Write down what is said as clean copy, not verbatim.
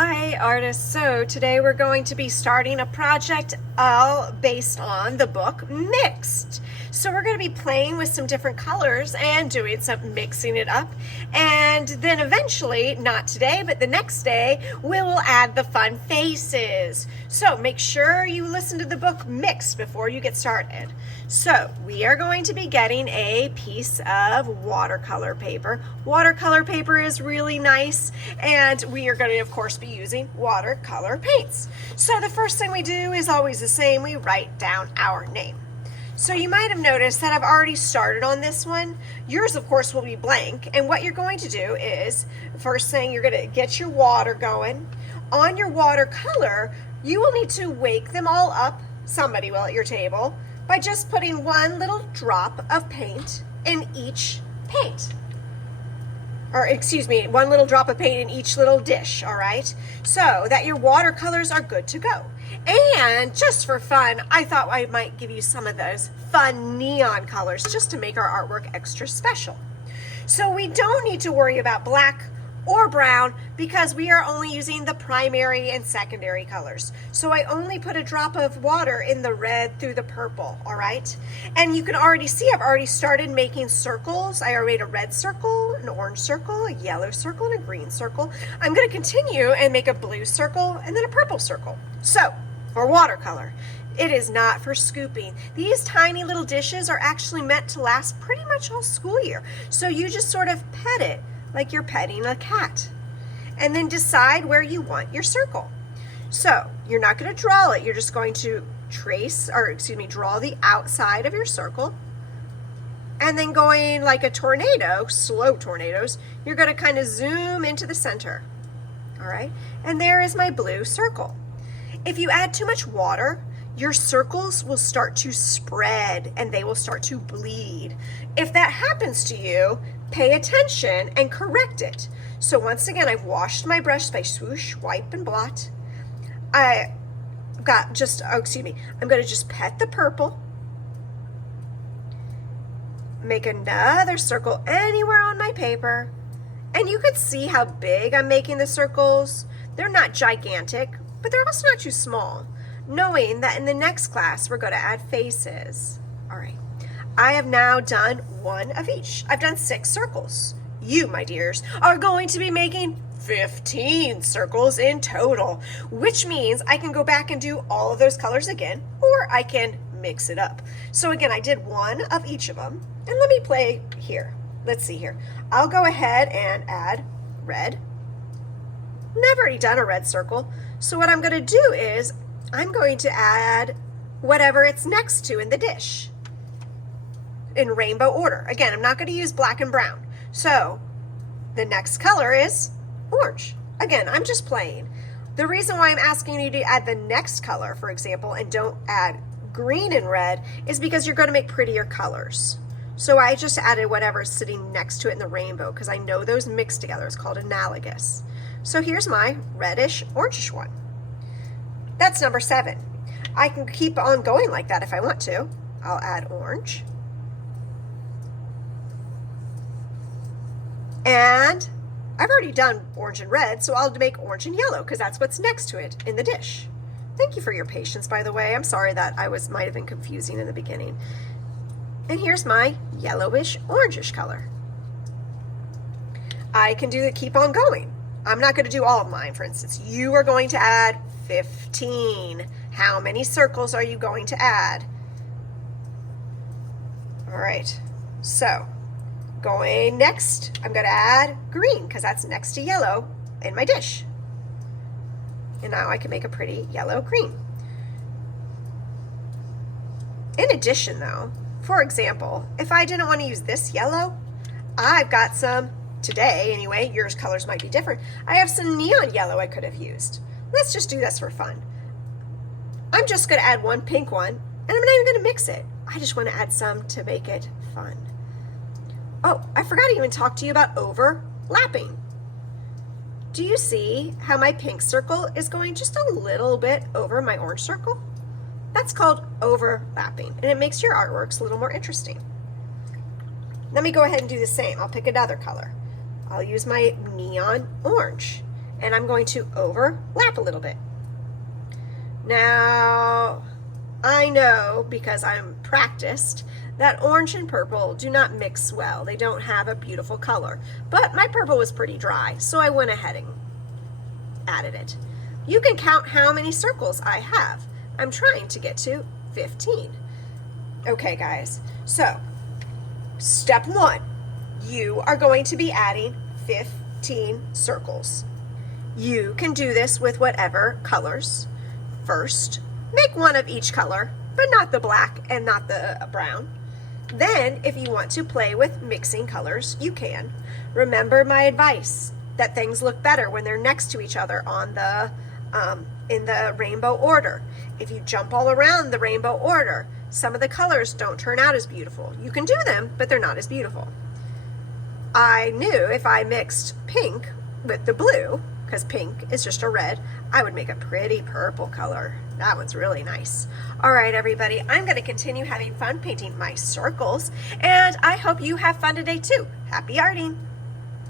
Hi artists, so today we're going to be starting a project all based on the book Mixed. So we're going to be playing with some different colors and doing some mixing it up, and then eventually, not today but the next day, we will add the fun faces. So make sure you listen to the book Mixed before you get started. So we are going to be getting a piece of watercolor paper. Watercolor paper is really nice, and we are going to of course be using watercolor paints. So the first thing we do is always the same. We write down our name. So you might have noticed that I've already started on this one. Yours of course will be blank, and what you're going to do is, first thing, you're going to get your water going. On your watercolor, you will need to wake them all up, somebody will at your table, by just putting one little drop of paint in each paint. Or excuse me, one little drop of paint in each little dish, all right? So that your watercolors are good to go. And just for fun, I thought I might give you some of those fun neon colors just to make our artwork extra special. So we don't need to worry about black or brown because we are only using the primary and secondary colors. So I only put a drop of water in the red through the purple, all right? And you can already see I've already started making circles. I already made a red circle, an orange circle, a yellow circle, and a green circle. I'm gonna continue and make a blue circle and then a purple circle. So for watercolor, it is not for scooping. These tiny little dishes are actually meant to last pretty much all school year. So you just sort of pet it like you're petting a cat, and then decide where you want your circle. So you're not going to draw it, you're just going to draw the outside of your circle, and then going like a tornado, slow tornadoes, you're going to kind of zoom into the center. All right, and there is my blue circle. If you add too much water, your circles will start to spread and they will start to bleed. If that happens to you, pay attention and correct it. So once again, I've washed my brush by swoosh, wipe, and blot. I'm going to just pet the purple, make another circle anywhere on my paper, and you could see how big I'm making the circles. They're not gigantic, but they're also not too small, knowing that in the next class, we're going to add faces. All right. I have now done one of each. I've done 6 circles. You, my dears, are going to be making 15 circles in total, which means I can go back and do all of those colors again, or I can mix it up. So again, I did one of each of them, and let me play here. Let's see here. I'll go ahead and add red. I've already done a red circle, so what I'm going to do is I'm going to add whatever it's next to in the dish in rainbow order. Again, I'm not going to use black and brown. So the next color is orange. Again, I'm just playing. The reason why I'm asking you to add the next color, for example, and don't add green and red is because you're going to make prettier colors. So I just added whatever's sitting next to it in the rainbow because I know those mixed together. It's called analogous. So here's my reddish, orangish one. That's number 7. I can keep on going like that if I want to. I'll add orange. And I've already done orange and red, so I'll make orange and yellow because that's what's next to it in the dish. Thank you for your patience, by the way. I'm sorry that might have been confusing in the beginning. And here's my yellowish, orangish color. I can keep on going. I'm not going to do all of mine, for instance. You are going to add 15. How many circles are you going to add? All right, so going next, I'm going to add green because that's next to yellow in my dish. And now I can make a pretty yellow green. In addition though, for example, if I didn't want to use this yellow, I've got some, today anyway, yours colors might be different. I have some neon yellow I could have used. Let's just do this for fun. I'm just going to add one pink one, and I'm not even going to mix it. I just want to add some to make it fun. Oh, I forgot to even talk to you about overlapping. Do you see how my pink circle is going just a little bit over my orange circle? That's called overlapping, and it makes your artworks a little more interesting. Let me go ahead and do the same. I'll pick another color. I'll use my neon orange. and I'm going to overlap a little bit. Now, I know because I'm practiced that orange and purple do not mix well. They don't have a beautiful color, but my purple was pretty dry, so I went ahead and added it. You can count how many circles I have. I'm trying to get to 15. Okay, guys, so step 1, you are going to be adding 15 circles. You can do this with whatever colors. First, make one of each color, but not the black and not the brown. Then, if you want to play with mixing colors, you can. Remember my advice that things look better when they're next to each other on the in the rainbow order. If you jump all around the rainbow order, some of the colors don't turn out as beautiful. You can do them, but they're not as beautiful. I knew if I mixed pink with the blue, because pink is just a red, I would make a pretty purple color. That one's really nice. All right, everybody, I'm going to continue having fun painting my circles, and I hope you have fun today too. Happy arting!